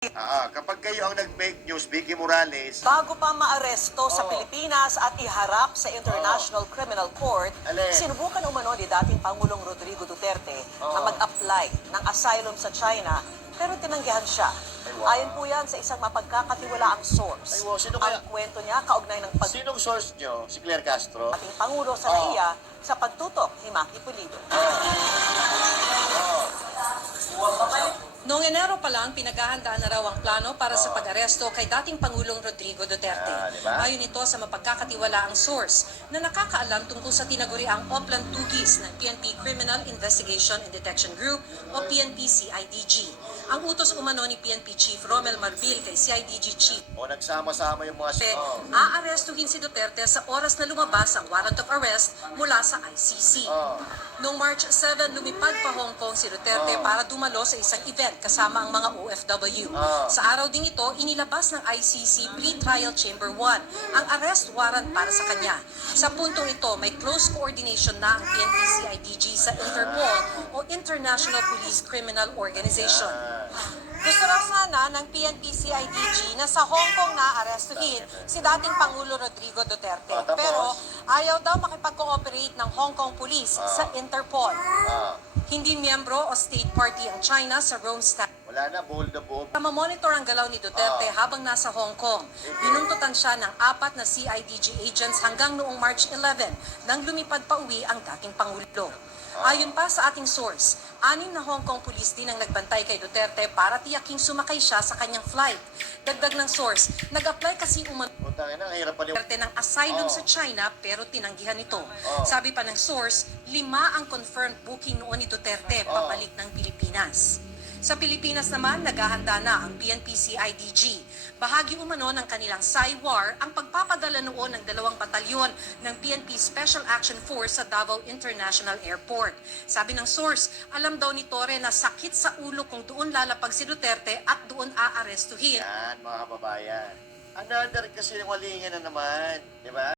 Kapag kayo ang nag-fake news, Vicky Morales, Bago pa maaresto sa Pilipinas at iharap sa International Criminal Court, Alin? sinubukan umano ni dating Pangulong Rodrigo Duterte na mag-apply ng asylum sa China pero tinanggihan siya. wow. Ayon po yan sa isang mapagkakatiwalaang source. Ay, wow. Sino kaya? Ang kwento niya kaugnay ng sinong source nyo? Si Claire Castro? ating Pangulo sa NAIA sa pagtutok ni Maki Pulido. Noong Enero pa lang, pinaghahandaan na raw ang plano para sa pag-aresto kay dating Pangulong Rodrigo Duterte. Diba? Ayon ito sa mapagkakatiwalaang source na nakakaalam tungkol sa tinaguriang Oplan Tugis ng PNP Criminal Investigation and Detection Group o PNP-CIDG. Ang utos umano ni PNP Chief Romel Marbil kay CIDG Chief O nagsama-sama yung mga... aarestuhin si Duterte sa oras na lumabas ang warrant of arrest mula sa ICC. Noong March 7, lumipad pa Hong Kong si Duterte para dumalo sa isang event kasama ang mga OFW. Sa araw ding ito, inilabas ng ICC Pre-Trial Chamber 1 ang arrest warrant para sa kanya. Sa puntong ito, may close coordination na ang PNP-CIDG sa Interpol o International Police Criminal Organization. Gusto raw sana ng PNP-CIDG na sa Hong Kong na arestuhin si dating Pangulo Rodrigo Duterte. Tapos? Pero ayaw daw makipag-cooperate ng Hong Kong Police sa Interpol. Hindi miyembro o state party ang China sa Rome Statute. Wala na, buhol na buhol. Monitor ang galaw ni Duterte habang nasa Hong Kong. Binuntutan siya ng 4 na CIDG agents hanggang noong March 11 nang lumipad pa uwi ang dating Pangulo. Ayon pa sa ating source, 6 na Hong Kong police din ang nagbantay kay Duterte para tiyaking sumakay siya sa kanyang flight. Dagdag ng source, nag-apply kasi umano Putang ina, ang hirap pa Duterte ng asylum sa China pero tinanggihan ito. Sabi pa ng source, 5 ang confirmed booking noon ni Duterte pabalik ng Pilipinas. Sa Pilipinas naman, naghahanda na ang PNP-CIDG. Bahagi umano ng kanilang SAIWAR ang pagpapadala noon ng 2 batalyon ng PNP Special Action Force sa Davao International Airport. Sabi ng source, alam daw ni Torre na sakit sa ulo kung doon lalapag si Duterte at doon aarestuhin. Yan, mga kababayan. Another kasi walingan na naman, di ba?